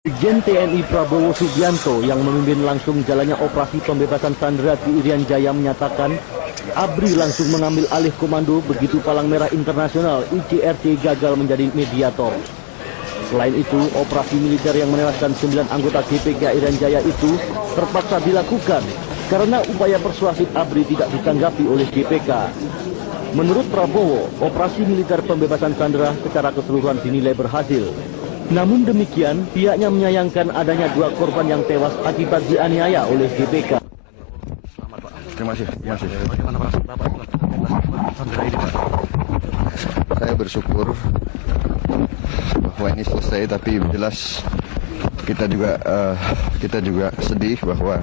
Brigjen TNI Prabowo Subianto yang memimpin langsung jalannya operasi pembebasan sandera di Irian Jaya menyatakan ABRI langsung mengambil alih komando begitu Palang Merah Internasional ICRC gagal menjadi mediator. Selain itu, operasi militer yang menewaskan 9 anggota GPK Irian Jaya itu terpaksa dilakukan karena upaya persuasif ABRI tidak ditanggapi oleh GPK. Menurut Prabowo, operasi militer pembebasan sandera secara keseluruhan dinilai berhasil. Namun demikian, pihaknya menyayangkan adanya 2 korban yang tewas akibat dianiaya oleh GPK. Terima kasih. Bagaimana perasaan Bapak sandera ini, Pak? Saya bersyukur bahwa ini selesai, tapi jelas kita juga sedih bahwa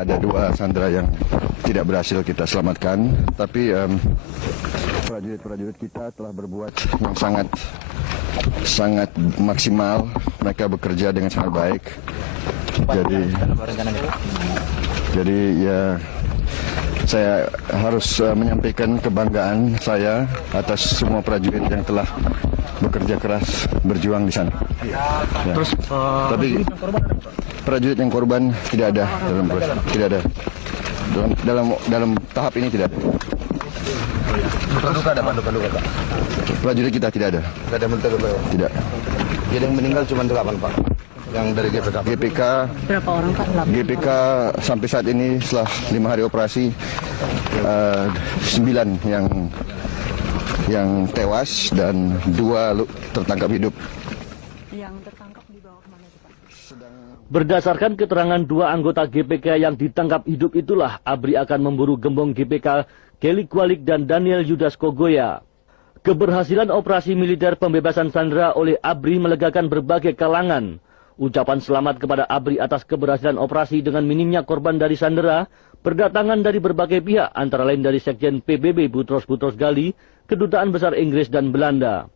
ada 2 sandera yang tidak berhasil kita selamatkan. Tapi prajurit-prajurit kita telah berbuat yang sangat maksimal. Mereka bekerja dengan sangat baik. Jadi ya saya harus menyampaikan kebanggaan saya atas semua prajurit yang telah bekerja keras berjuang di sana. Ya. Terus, tapi prajurit yang korban tidak ada dalam tahap ini tidak ada. Luka-luka ada, Pak? Luka-luka, Pak? Prajurit kita tidak ada. Tidak ada luka-luka? Tidak. Jadi yang meninggal cuma 8, Pak? Yang dari GPK? Berapa orang, Pak? GPK sampai saat ini setelah 5 hari operasi 9 yang tewas dan 2 tertangkap hidup. Yang tertangkap dibawa kemana itu, Pak? Berdasarkan keterangan 2 anggota GPK yang ditangkap hidup itulah, ABRI akan memburu gembong GPK Kelly Kualik dan Daniel Yudas Kogoya. Keberhasilan operasi militer pembebasan sandera oleh ABRI melegakan berbagai kalangan. Ucapan selamat kepada ABRI atas keberhasilan operasi dengan minimnya korban dari sandera berdatangan dari berbagai pihak, antara lain dari Sekjen PBB Boutros Ghali, Kedutaan Besar Inggris dan Belanda.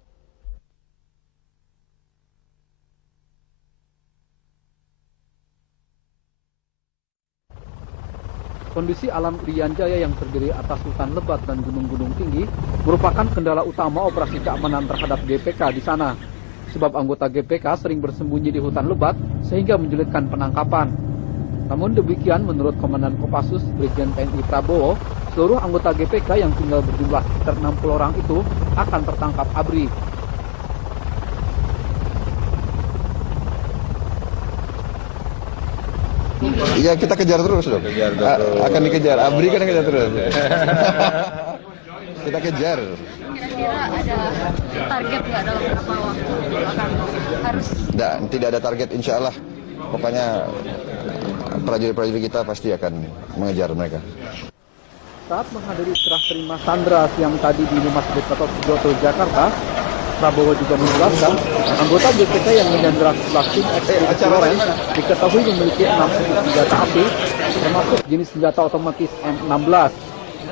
Kondisi alam Irian Jaya yang terdiri atas hutan lebat dan gunung-gunung tinggi merupakan kendala utama operasi keamanan terhadap GPK di sana. Sebab anggota GPK sering bersembunyi di hutan lebat sehingga menyulitkan penangkapan. Namun demikian, menurut Komandan Kopassus Brigjen TNI Prabowo, seluruh anggota GPK yang tinggal berjumlah sekitar 60 orang itu akan tertangkap ABRI. Ya kita kejar terus dong. Akan dikejar. ABRI kan kejar terus. Kita kejar. Kira-kira ada target nggak dalam berapa waktu akan harus? Tidak ada target, insya Allah. Pokoknya prajurit-prajurit kita pasti akan mengejar mereka. Saat menghadiri serah terima sandera siang tadi di Rumah Sakit Gatot Subroto, Jakarta, Prabowo juga menjelaskan anggota GPK yang menyandera sebelah tim ekspedisi Lawrence diketahui memiliki 6 senjata api, termasuk jenis senjata otomatis M16.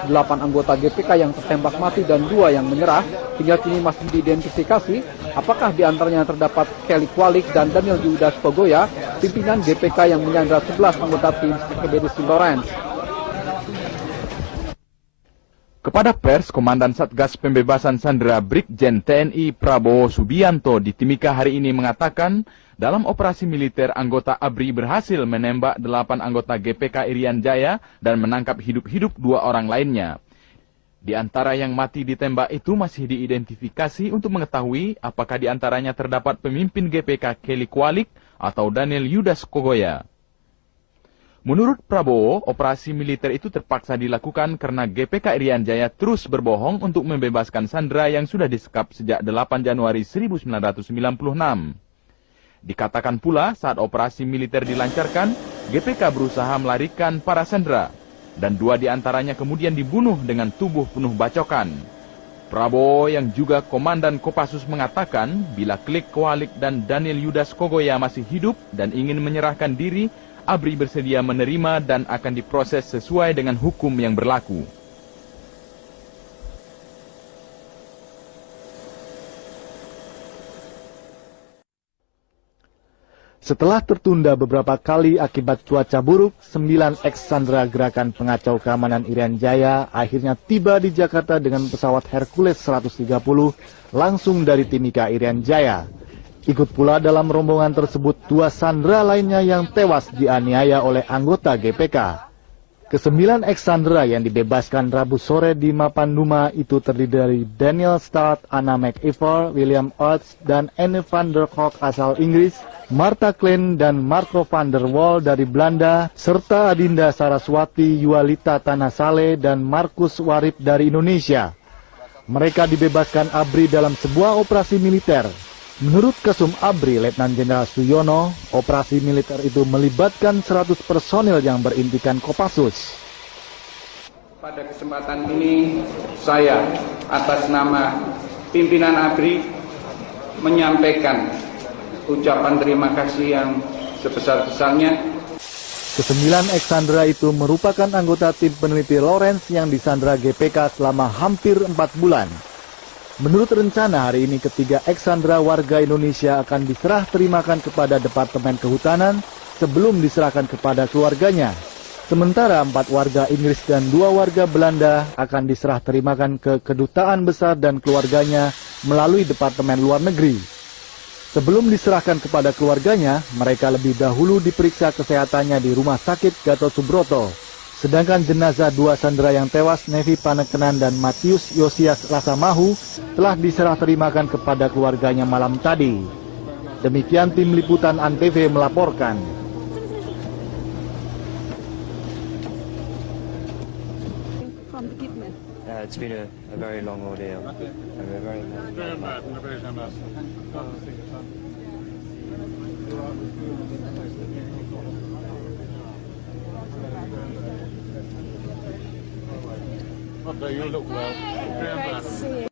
8 anggota GPK yang tertembak mati dan 2 yang menyerah hingga kini masih diidentifikasi apakah diantaranya terdapat Kelly Kualik dan Daniel Yudas Kogoya, pimpinan GPK yang menyandera 11 anggota tim ekspedisi Lawrence. Kepada pers, Komandan Satgas Pembebasan Sandera Brigjen TNI Prabowo Subianto di Timika hari ini mengatakan, dalam operasi militer anggota ABRI berhasil menembak 8 anggota GPK Irian Jaya dan menangkap hidup-hidup 2 orang lainnya. Di antara yang mati ditembak itu masih diidentifikasi untuk mengetahui apakah di antaranya terdapat pemimpin GPK Kelly Kualik atau Daniel Yudas Kogoya. Menurut Prabowo, operasi militer itu terpaksa dilakukan karena GPK Irian Jaya terus berbohong untuk membebaskan sandera yang sudah disekap sejak 8 Januari 1996. Dikatakan pula saat operasi militer dilancarkan, GPK berusaha melarikan para sandera, dan 2 diantaranya kemudian dibunuh dengan tubuh penuh bacokan. Prabowo yang juga Komandan Kopassus mengatakan, bila Kelly Kualik dan Daniel Yudas Kogoya masih hidup dan ingin menyerahkan diri, ABRI bersedia menerima dan akan diproses sesuai dengan hukum yang berlaku. Setelah tertunda beberapa kali akibat cuaca buruk, 9 ex-sandera gerakan pengacau keamanan Irian Jaya akhirnya tiba di Jakarta dengan pesawat Hercules 130 langsung dari Timika Irian Jaya. Ikut pula dalam rombongan tersebut 2 sandera lainnya yang tewas dianiaya oleh anggota GPK. Ke-9 ex-sandera yang dibebaskan Rabu sore di Mapanduma itu terdiri dari Daniel Start, Anna McIver, William Oates, dan Anne van der Kolk asal Inggris, Martha Klein dan Marco van der Wal dari Belanda, serta Adinda Saraswati, Yualita Tanasale, dan Markus Warip dari Indonesia. Mereka dibebaskan ABRI dalam sebuah operasi militer. Menurut Kasum ABRI, Letnan Jenderal Suyono, operasi militer itu melibatkan 100 personil yang berintikan Kopassus. Pada kesempatan ini, saya atas nama pimpinan ABRI menyampaikan ucapan terima kasih yang sebesar-besarnya. Ke-9 ex-sandera itu merupakan anggota tim peneliti Lawrence yang disandera GPK selama hampir 4 bulan. Menurut rencana hari ini ketiga ex-sandera warga Indonesia akan diserah terimakan kepada Departemen Kehutanan sebelum diserahkan kepada keluarganya. Sementara 4 warga Inggris dan 2 warga Belanda akan diserah terimakan ke Kedutaan Besar dan keluarganya melalui Departemen Luar Negeri. Sebelum diserahkan kepada keluarganya, mereka lebih dahulu diperiksa kesehatannya di Rumah Sakit Gatot Subroto. Sedangkan jenazah 2 sandera yang tewas, Nevi Panekenan dan Matius Yosias Rasamahu, telah diserah terimakan kepada keluarganya malam tadi. Demikian tim liputan ANTV melaporkan. It's been a very long ordeal. You look well.